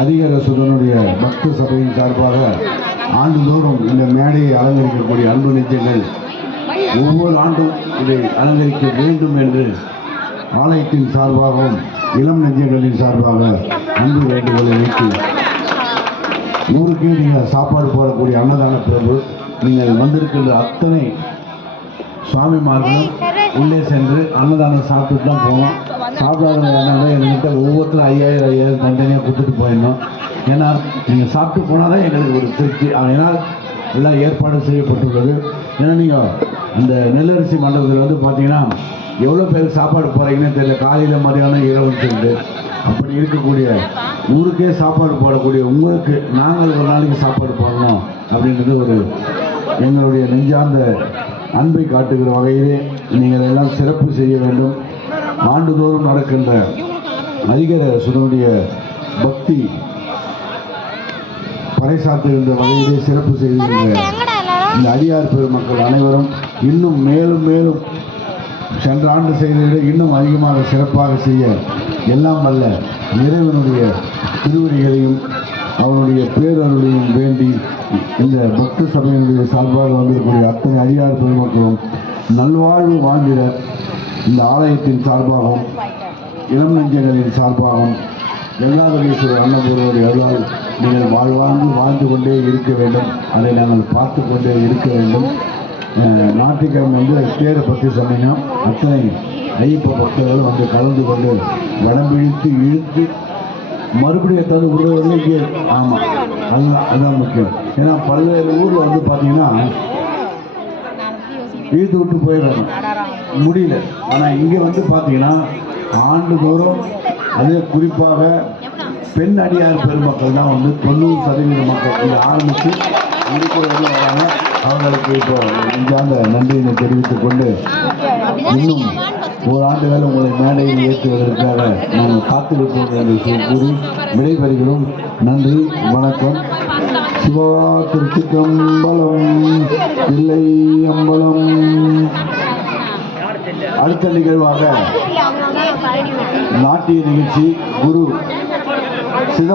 அதிகரசுடனுடைய பக்த சபையின் சார்பாக ஆண்டுதோறும் இந்த மேடையை அலங்கரிக்கக்கூடிய அன்பு நெஞ்சங்கள் ஒவ்வொரு ஆண்டும் இதை அலங்கரிக்க வேண்டும் என்று ஆலயத்தின் சார்பாகவும் இளம் நெஞ்சங்களின் சார்பாக அன்பு வேண்டுகோளை வைத்து ஊருக்கே நீங்கள் சாப்பாடு போடக்கூடிய அன்னதான பிரபு நீங்கள் வந்திருக்கின்ற அத்தனை சுவாமிமார்களும் உள்ளே சென்று அன்னதானம் சாப்பிட்டு தான் போனோம். சாப்பிடாத எங்கள்கிட்ட ஒவ்வொருத்தரும் 5000 தனித்தனியாக கொடுத்துட்டு போயிடணும். ஏன்னா நீங்கள் சாப்பிட்டு போனால் தான் எங்களுக்கு ஒரு திருப்தி. அதனால் எல்லாம் ஏற்பாடு செய்யப்பட்டுள்ளது. ஏன்னா நீங்கள் அந்த நெல்லரிசி மண்டபத்தில் வந்து பார்த்தீங்கன்னா எவ்வளோ பேருக்கு சாப்பாடு போகிறீங்கன்னு தெரியல. காலையில் மதியானம் இரவு சொல்லிட்டு அப்படி இருக்கக்கூடிய ஊருக்கே சாப்பாடு போடக்கூடிய உங்களுக்கு நாங்கள் ஒரு நாளைக்கு சாப்பாடு போடணும் அப்படின்றது ஒரு எங்களுடைய நெஞ்சார்ந்த அன்பை காட்டுகிற வகையிலே நீங்கள் எல்லாம் சிறப்பு செய்ய வேண்டும். ஆண்டுதோறும் நடக்கின்ற அதிகரசுடனுடைய பக்தி பறைசாற்றுகின்ற வகையிலே சிறப்பு செய்கின்ற இந்த அடியார் பெருமக்கள் அனைவரும் இன்னும் மேலும் மேலும் சென்ற ஆண்டு செய்ததை விட இன்னும் அதிகமாக சிறப்பாக செய்ய எல்லாம் வல்ல இறைவனுடைய திருவடிகளையும் அவனுடைய பேரருளையும் வேண்டி இந்த பக்த சபையினுடைய சார்பாக வந்திருக்கக்கூடிய அத்தனை அடியார் பெருமக்களும் நல்வாழ்வு வாழ்ந்திட இந்த ஆலயத்தின் சார்பாகவும் இளம் நெஞ்சங்களின் சார்பாகவும் கங்காதரேஸ்வரர் அன்னபூர்வருடைய அருளால் நீங்கள் வாழ்ந்து கொண்டே இருக்க வேண்டும். அதை நாங்கள் பார்த்து கொண்டே இருக்க வேண்டும். ஞாயிற்றுக்கிழமை வந்து தேரை பற்றி சொன்னீங்கன்னா அத்தனை ஐயப்ப பக்தர்கள் வந்து கலந்து கொண்டு வடம்பிழித்து இழுத்து மறுபடியும் எத்தாவது உறவுகள் இங்கே ஆமாம் அதுதான் முக்கியம். ஏன்னா பல்வேறு ஊரில் வந்து பார்த்தீங்கன்னா இழுத்து விட்டு போயிடுறாங்க முடியல. ஆனால் இங்கே வந்து பார்த்தீங்கன்னா ஆண்டுதோறும் அது குறிப்பாக பெண் அடியார் பெருமக்கள் தான் வந்து 90% மக்கள் இங்கே ஆரம்பித்து முடிக்கிற வராங்க. அவர்களுக்கு இப்போ நெஞ்சார்ந்த நன்றியினை தெரிவித்துக் கொண்டு இன்னும் ஒரு ஆண்டு காலம் உங்களை மேடையில் ஏற்றுவதற்காக நாங்கள் காத்திருப்போம் என்று கூறி விடைபெறுகிறோம். நன்றி, வணக்கம். சிவா திருச்சிற்றம்பலம், இல்லை அம்பலம். அடுத்த நிகழ்வாக நாட்டிய நிகழ்ச்சி குரு சிதம்பரம்